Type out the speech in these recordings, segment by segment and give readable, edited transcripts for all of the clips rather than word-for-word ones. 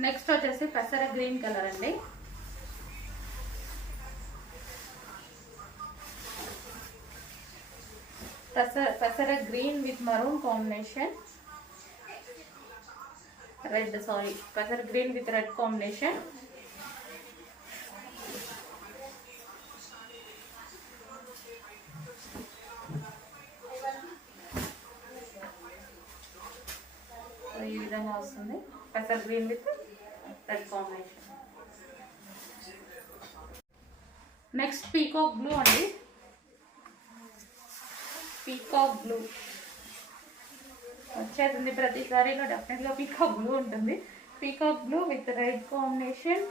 నెక్స్ట్ వచ్చేసి పెసర green colour అండి. పెసర green with maroon combination, red sorry పెసర గ్రీన్ విత్ రెడ్ కాంబినేషన్. ఈ విధంగా వస్తుంది పెసర green with red combination. Next peacock blue అండి. పీకాక్ బ్లూ వచ్చేసింది, ప్రతిసారిలో డెఫినెట్గా పీకాక్ బ్లూ ఉంటుంది. Peacock blue with red combination.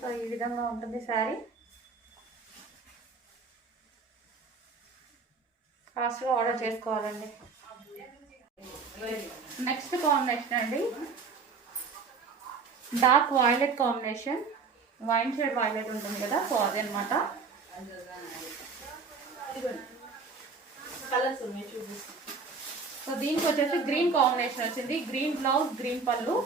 So ఈ విధంగా ఉంటుంది శారీ. ఫాస్ట్గా ఆర్డర్ చేసుకోవాలండి. నెక్స్ట్ కాంబినేషన్ అండి, dark violet combination. Wine shade violet ఉంటుంది కదా, సో అదనమాట. సో దీనికి వచ్చేసి గ్రీన్ కాంబినేషన్ వచ్చింది. గ్రీన్ బ్లౌజ్, గ్రీన్ పళ్ళు.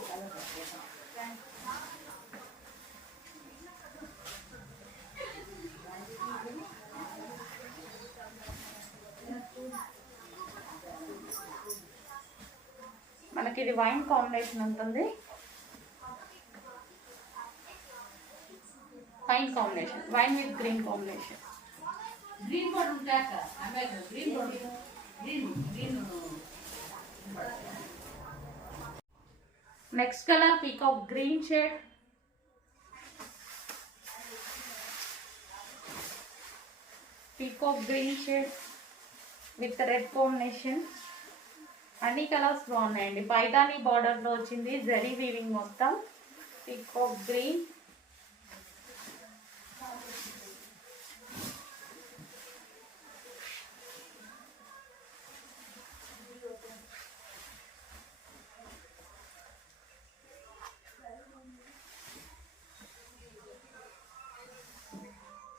మనకి ఇది వైన్ కాంబినేషన్ ఉంటుంది. Wine combination, wine with green combination. Green border ఉంటాక green border green green. Next colour peacock green shade. Peacock green shade with red combination. అన్ని కలర్స్ బాగున్నాయండి. Paithani border లో వచ్చింది, జరీ వీవింగ్ మొత్తం. Peacock green.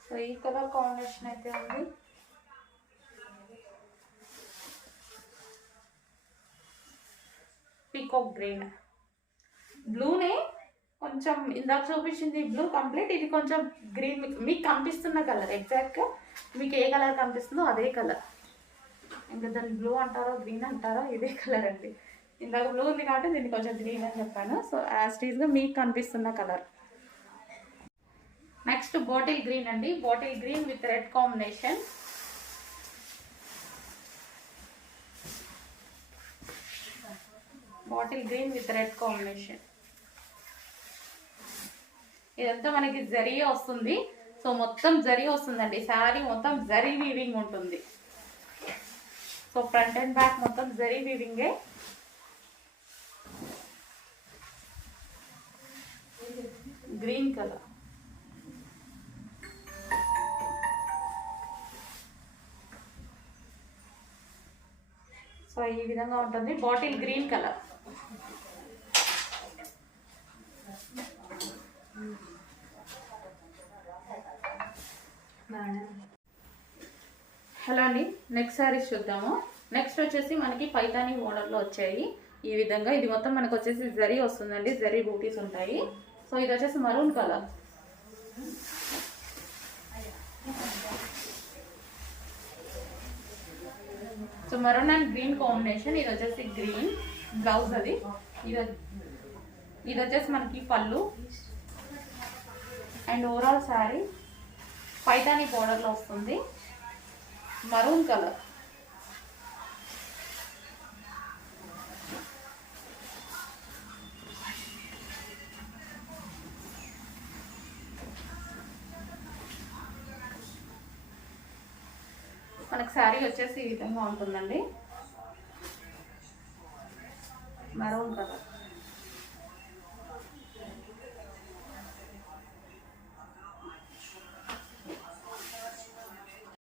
సో ఈ colour combination అయితే ఉంది. Peacock green. బ్లూనే కొంచెం ఇందాక చూపించింది బ్లూ కంప్లీట్, ఇది కొంచెం గ్రీన్. మీకు కనిపిస్తున్న కలర్ ఎగ్జాక్ట్గా మీకు ఏ కలర్ కనిపిస్తుందో అదే కలర్. ఇంకా దాన్ని బ్లూ అంటారో గ్రీన్ అంటారో ఇదే కలర్ అండి. ఇందాక బ్లూ ఉంది కాబట్టి దీన్ని కొంచెం గ్రీన్ అని చెప్పాను. సో యాజ్ టీజ్గా మీకు కనిపిస్తున్న కలర్. నెక్స్ట్ బాటిల్ గ్రీన్ అండి. Bottle green with red combination. Bottle green with red combination. ఇదంతా మనకి జరీ వస్తుంది. సో మొత్తం జరీ వస్తుందండి. శారీ మొత్తం జరీ వీవింగ్ ఉంటుంది. సో ఫ్రంట్ అండ్ బ్యాక్ మొత్తం జరీ వీవింగే. Green colour. సో ఈ విధంగా ఉంటుంది బాటిల్ గ్రీన్ కలర్. హలో అండి, నెక్స్ట్ శారీస్ చూద్దాము. నెక్స్ట్ వచ్చేసి మనకి పైతాని మోడల్లో వచ్చాయి ఈ విధంగా. ఇది మొత్తం మనకు వచ్చేసి జరీ వస్తుందండి, జరీ బూటీస్ ఉంటాయి. సో ఇది వచ్చేసి maroon colour. So maroon and green combination. ఇది వచ్చేసి గ్రీన్ బ్లౌజ్, అది ఇది వచ్చేసి మనకి పళ్ళు. అండ్ ఓవరాల్ శారీ పైతాని బోర్డర్లో వస్తుంది, మరూన్ కలర్. మనకు శారీ వచ్చేసి ఈ విధంగా ఉంటుందండి, మరూన్ కలర్.